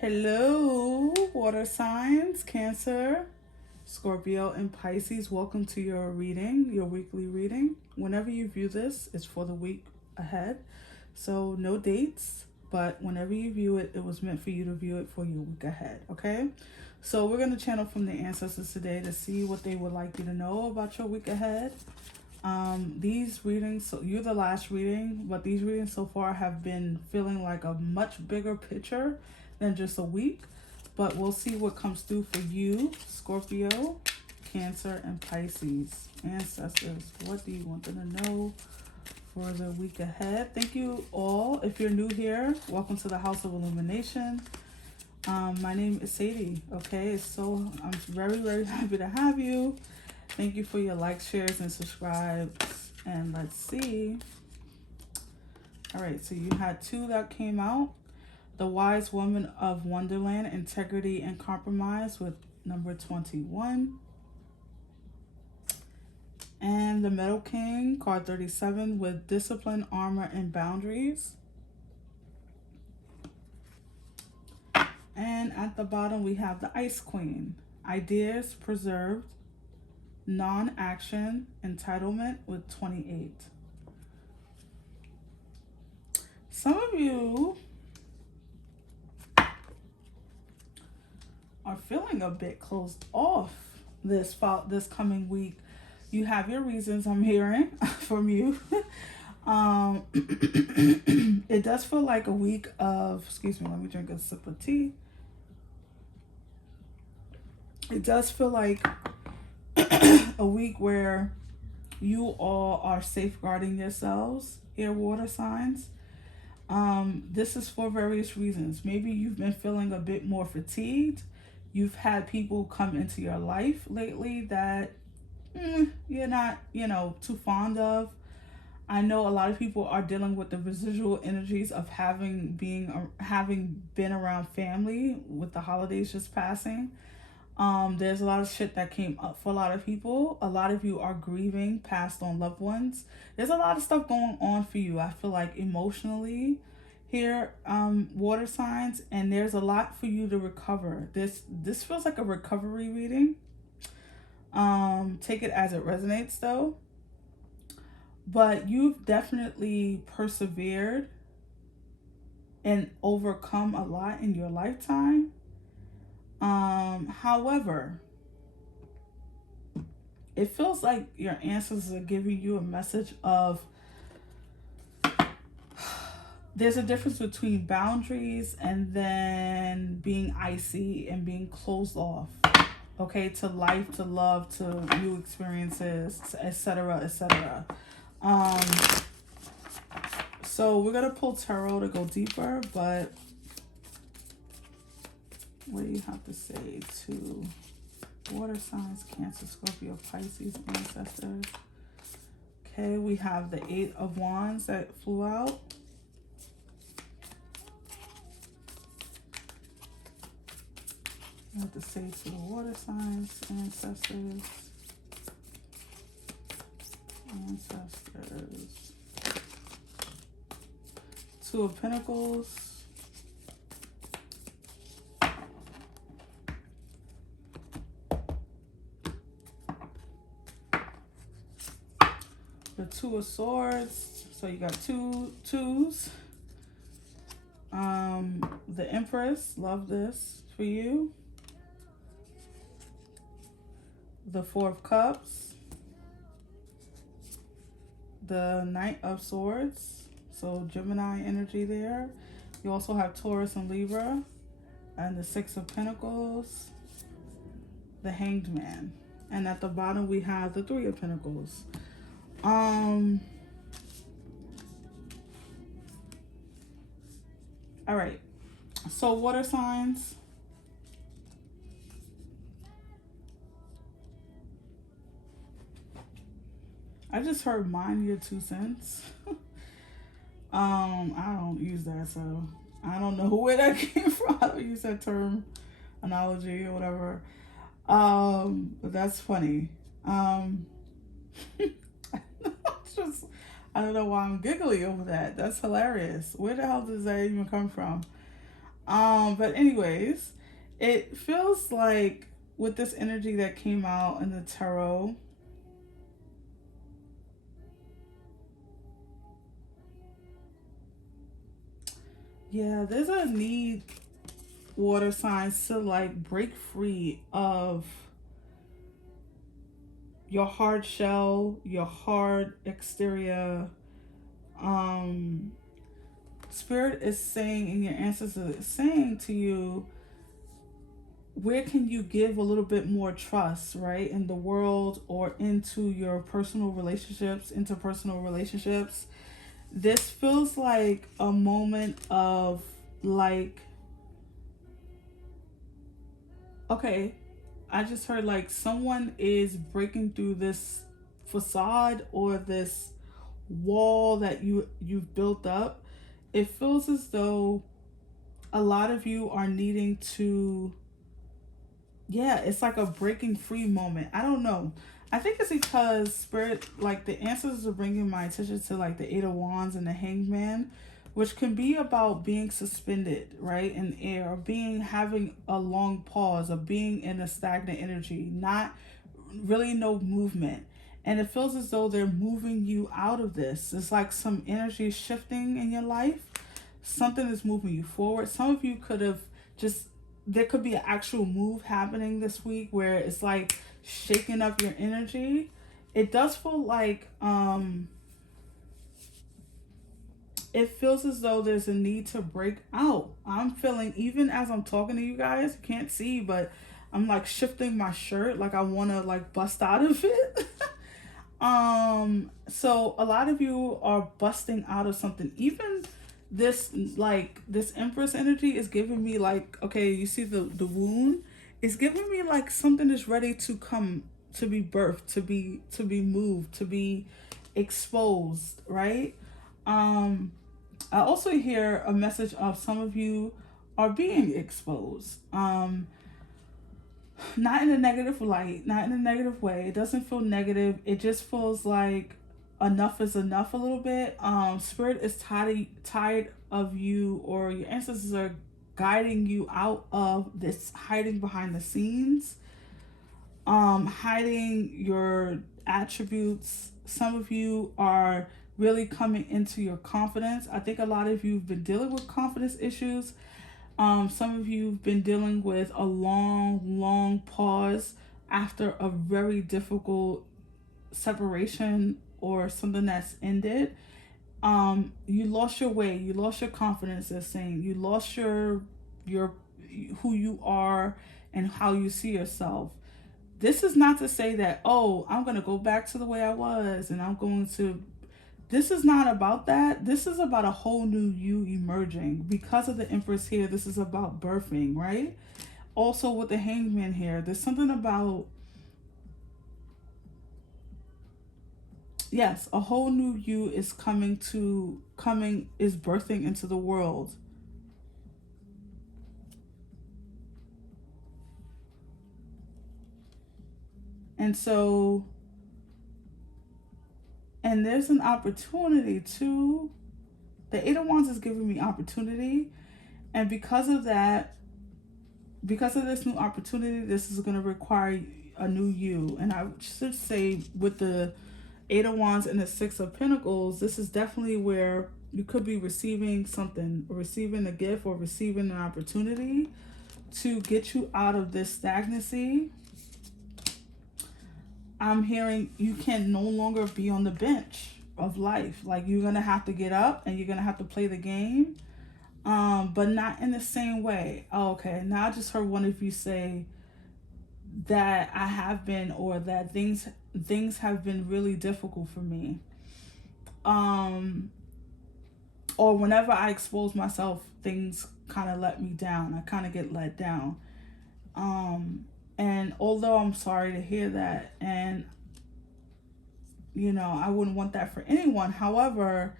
Hello, water signs, Cancer, Scorpio, and Pisces. Welcome to your reading, your weekly reading. Whenever you view this, it's for the week ahead. So, no dates, but whenever you view it, it was meant for you to view it for your week ahead, okay? So, we're going to channel from the ancestors today to see what they would like you to know about your week ahead. These readings, so you're the last reading, but these readings so far have been feeling like a much bigger picture than just a week. But we'll see what comes through for you, Scorpio, Cancer, and Pisces. Ancestors, what do you want them to know for the week ahead? Thank you all. If you're new here, welcome to the House of Illumination. My name is Sadie, okay? So I'm very, very happy to have you. Thank you for your likes, shares, and subscribes. And let's see. All right, so you had two that came out. The Wise Woman of Wonderland, Integrity and Compromise with number 21. And the Metal King, card 37, with Discipline, Armor, and Boundaries. And at the bottom, we have the Ice Queen, Ideas Preserved, Non-Action, Entitlement with 28. Some of you are feeling a bit closed off this coming week. You have your reasons, I'm hearing from you. It does feel like a week of, excuse me, let me drink a sip of tea. It does feel like a week where you all are safeguarding yourselves, air water signs. This is for various reasons. Maybe you've been feeling a bit more fatigued. You've had people come into your life lately that you're not, too fond of. I know a lot of people are dealing with the residual energies of having been around family with the holidays just passing. There's a lot of shit that came up for a lot of people. A lot of you are grieving passed on loved ones. There's a lot of stuff going on for you. I feel like emotionally here, water signs, and there's a lot for you to recover. This feels like a recovery reading. Take it as it resonates though. But you've definitely persevered and overcome a lot in your lifetime. However, it feels like your ancestors are giving you a message of there's a difference between boundaries and then being icy and being closed off, okay, to life, to love, to new experiences, etc., etc. So we're gonna pull tarot to go deeper, but what do you have to say to water signs, Cancer, Scorpio, Pisces, ancestors? Okay, we have the 8 of Wands that flew out. I have to say to the water signs, ancestors. Two of Pentacles. The Two of Swords. So you got two twos. The Empress. Love this for you. The Four of Cups. The Knight of Swords. So Gemini energy there. You also have Taurus and Libra. And the Six of Pentacles. The Hanged Man. And at the bottom we have the Three of Pentacles. All right. So water signs. I just heard mind your 2 cents. I don't use that, so I don't know where that came from. I don't use that term, analogy or whatever. But that's funny. Just, I don't know why I'm giggly over that. That's hilarious. Where the hell does that even come from? But anyways, it feels like with this energy that came out in the tarot, yeah, there's a need, water signs, to like break free of your hard shell, your hard exterior. Um, Spirit is saying, and your ancestors is saying to you, where can you give a little bit more trust, right, in the world or into your personal relationships, interpersonal relationships. This feels like a moment of like, okay, I just heard like someone is breaking through this facade or this wall that you've built up. It feels as though a lot of you are needing to, yeah, it's like a breaking free moment. I don't know. I think it's because spirit, like the answers are bringing my attention to like the Eight of Wands and the Hangman, which can be about being suspended, right, in air, or being having a long pause, or being in a stagnant energy, not really no movement. And it feels as though they're moving you out of this. It's like some energy shifting in your life. Something is moving you forward. Some of you could have just, there could be an actual move happening this week where it's like shaking up your energy. It does feel like it feels as though there's a need to break out. I'm feeling, even as I'm talking to you guys, you can't see, but I'm like shifting my shirt, like I want to like bust out of it. So a lot of you are busting out of something. Even this, like this Empress energy is giving me like, okay, you see the wound, it's giving me like something is ready to come, to be birthed, to be moved, to be exposed, right? I also hear a message of some of you are being exposed. Not in a negative light, not in a negative way. It doesn't feel negative. It just feels like enough is enough a little bit. Spirit is tired of you, or your ancestors are guiding you out of this hiding behind the scenes, hiding your attributes. Some of you are really coming into your confidence. I think a lot of you have been dealing with confidence issues. Some of you have been dealing with a long pause after a very difficult separation or something that's ended. You lost your way, you lost your confidence, as saying you lost your who you are and how you see yourself. This is not to say that, oh, I'm going to go back to the way I was and I'm going to, this is not about that. This is about a whole new you emerging. Because of the Empress here, this is about birthing, right? Also with the Hangman here, there's something about, yes, a whole new you is is birthing into the world. And so, and there's an opportunity too. The Eight of Wands is giving me opportunity. And because of that, because of this new opportunity, this is going to require a new you. And I should say, with the Eight of Wands and the Six of Pentacles, this is definitely where you could be receiving something, or receiving a gift, or receiving an opportunity to get you out of this stagnancy. I'm hearing you can no longer be on the bench of life. Like, you're going to have to get up and you're going to have to play the game, but not in the same way. Oh, okay, now I just heard one of you say that I have been, or that things have been really difficult for me. Or whenever I expose myself, things kind of let me down. I kind of get let down. And although I'm sorry to hear that, and you know, I wouldn't want that for anyone. However,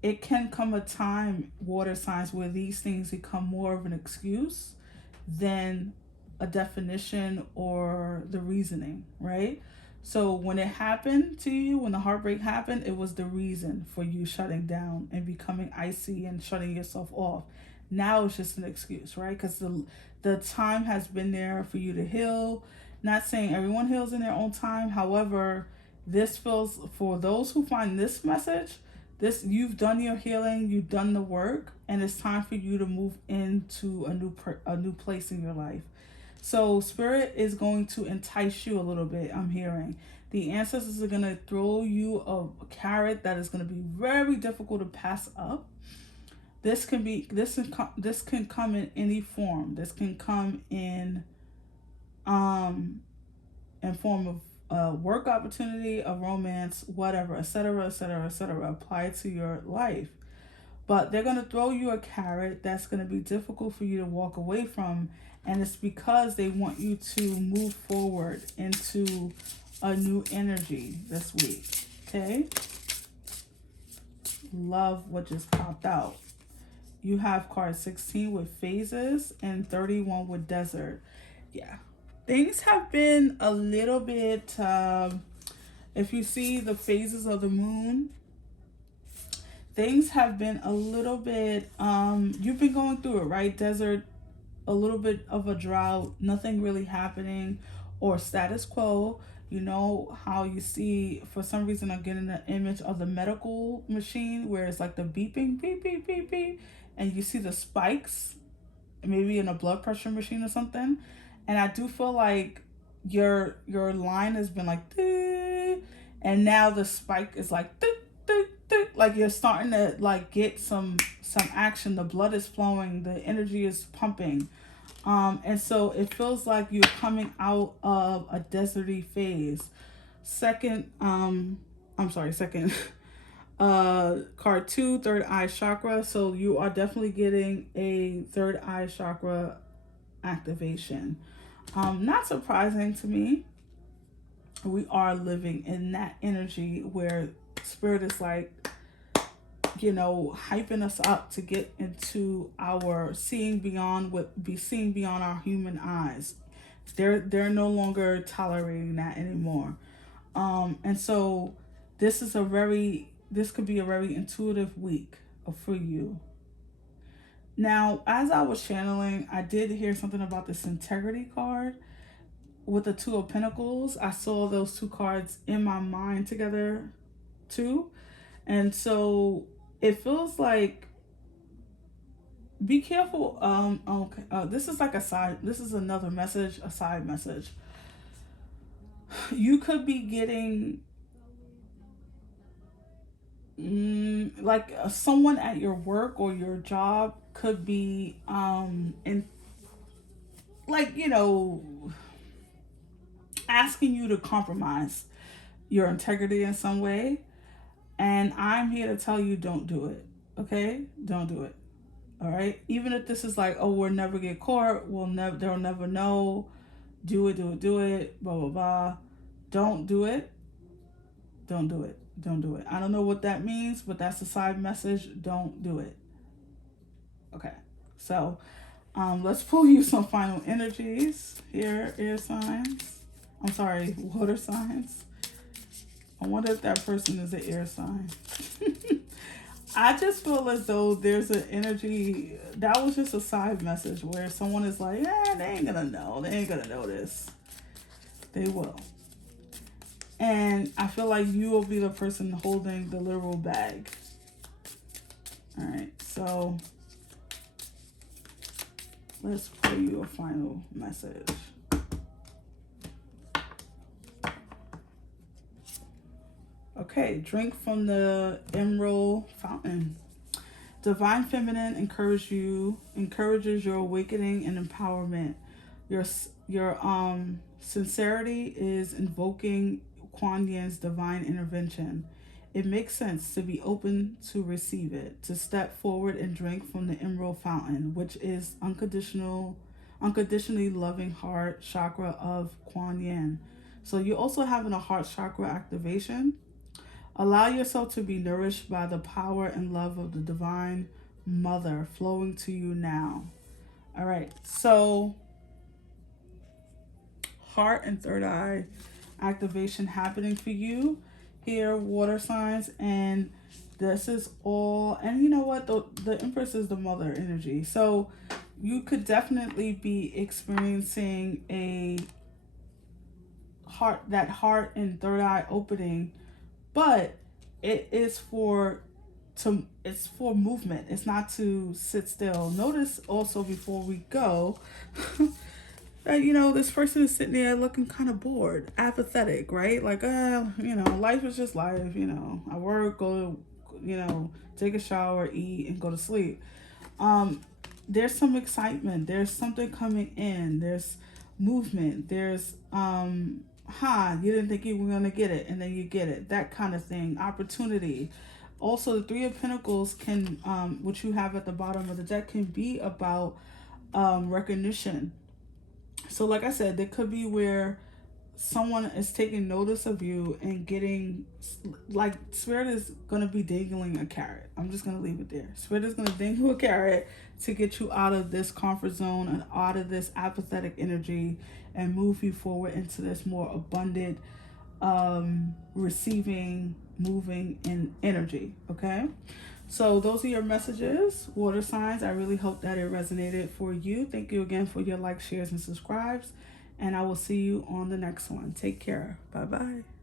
it can come a time, water signs, where these things become more of an excuse than a definition or the reasoning, right? So when it happened to you, when the heartbreak happened, it was the reason for you shutting down and becoming icy and shutting yourself off. Now it's just an excuse, right? Because the time has been there for you to heal. Not saying everyone heals in their own time. However, this feels, for those who find this message, this, you've done your healing, you've done the work, and it's time for you to move into a new place in your life. So spirit is going to entice you a little bit. I'm hearing the ancestors are going to throw you a carrot that is going to be very difficult to pass up. This can come in any form. This can come in form of a work opportunity, a romance, whatever, etc., etc., etc. Apply it to your life. But they're going to throw you a carrot that's going to be difficult for you to walk away from. And it's because they want you to move forward into a new energy this week. Okay? Love what just popped out. You have card 16 with phases and 31 with desert. Yeah. Things have been a little bit, if you see the phases of the moon, things have been a little bit, you've been going through it, right? Desert, a little bit of a drought, nothing really happening, or status quo. You know how you see, for some reason I'm getting the image of the medical machine where it's like the beeping, beep, beep, beep, beep, and you see the spikes, maybe in a blood pressure machine or something. And I do feel like your line has been like, and now the spike is like, like you're starting to like get some action. The blood is flowing, the energy is pumping, and so it feels like you're coming out of a deserty phase. Second, second, card 2, third eye chakra. So you are definitely getting a third eye chakra activation. Not surprising to me. We are living in that energy where spirit is like, you know, hyping us up to get into our seeing beyond our human eyes. They're no longer tolerating that anymore. And so this could be a very intuitive week for you. Now, as I was channeling, I did hear something about this integrity card with the Two of Pentacles. I saw those two cards in my mind together too. And so it feels like, be careful. Okay. This is like this is another message, a side message. You could be getting like someone at your work or your job could be in, like, you know, asking you to compromise your integrity in some way. And I'm here to tell you, don't do it. Okay? Don't do it. All right? Even if this is like, oh, we'll never get caught, they'll never know. Do it, blah, blah, blah. Don't do it. Don't do it. Don't do it. I don't know what that means, but that's the side message. Don't do it. Okay. So, let's pull you some final energies here, air signs. I'm sorry, water signs. I wonder if that person is an air sign. I just feel as though there's an energy, that was just a side message where someone is like, they ain't gonna know. They ain't gonna know this. They will. And I feel like you will be the person holding the literal bag. All right, so let's play you a final message. Okay, drink from the emerald fountain. Divine Feminine encourages your awakening and empowerment. Your sincerity is invoking Kuan Yin's divine intervention. It makes sense to be open to receive it, to step forward and drink from the emerald fountain, which is unconditionally loving heart chakra of Kuan Yin. So you're also having a heart chakra activation. Allow yourself to be nourished by the power and love of the Divine Mother flowing to you now. All right, so heart and third eye activation happening for you here, water signs. And this is all, and you know what, the Empress is the mother energy, so you could definitely be experiencing a heart and third eye opening, but it is it's for movement. It's not to sit still. Notice also before we go that, you know, this person is sitting there looking kind of bored, apathetic, right? Like, you know, life is just life. You know, I work, go, you know, take a shower, eat, and go to sleep. There's some excitement. There's something coming in. There's movement. There's you didn't think you were gonna get it, and then you get it. That kind of thing. Opportunity. Also, the Three of Pentacles can, which you have at the bottom of the deck, can be about recognition. So, like I said, there could be where someone is taking notice of you and getting, like, Spirit is going to be dangling a carrot. I'm just going to leave it there. Spirit is going to dangle a carrot to get you out of this comfort zone and out of this apathetic energy and move you forward into this more abundant, receiving, moving in energy. Okay, so those are your messages, water signs. I really hope that it resonated for you. Thank you again for your likes, shares, and subscribes. And I will see you on the next one. Take care. Bye-bye.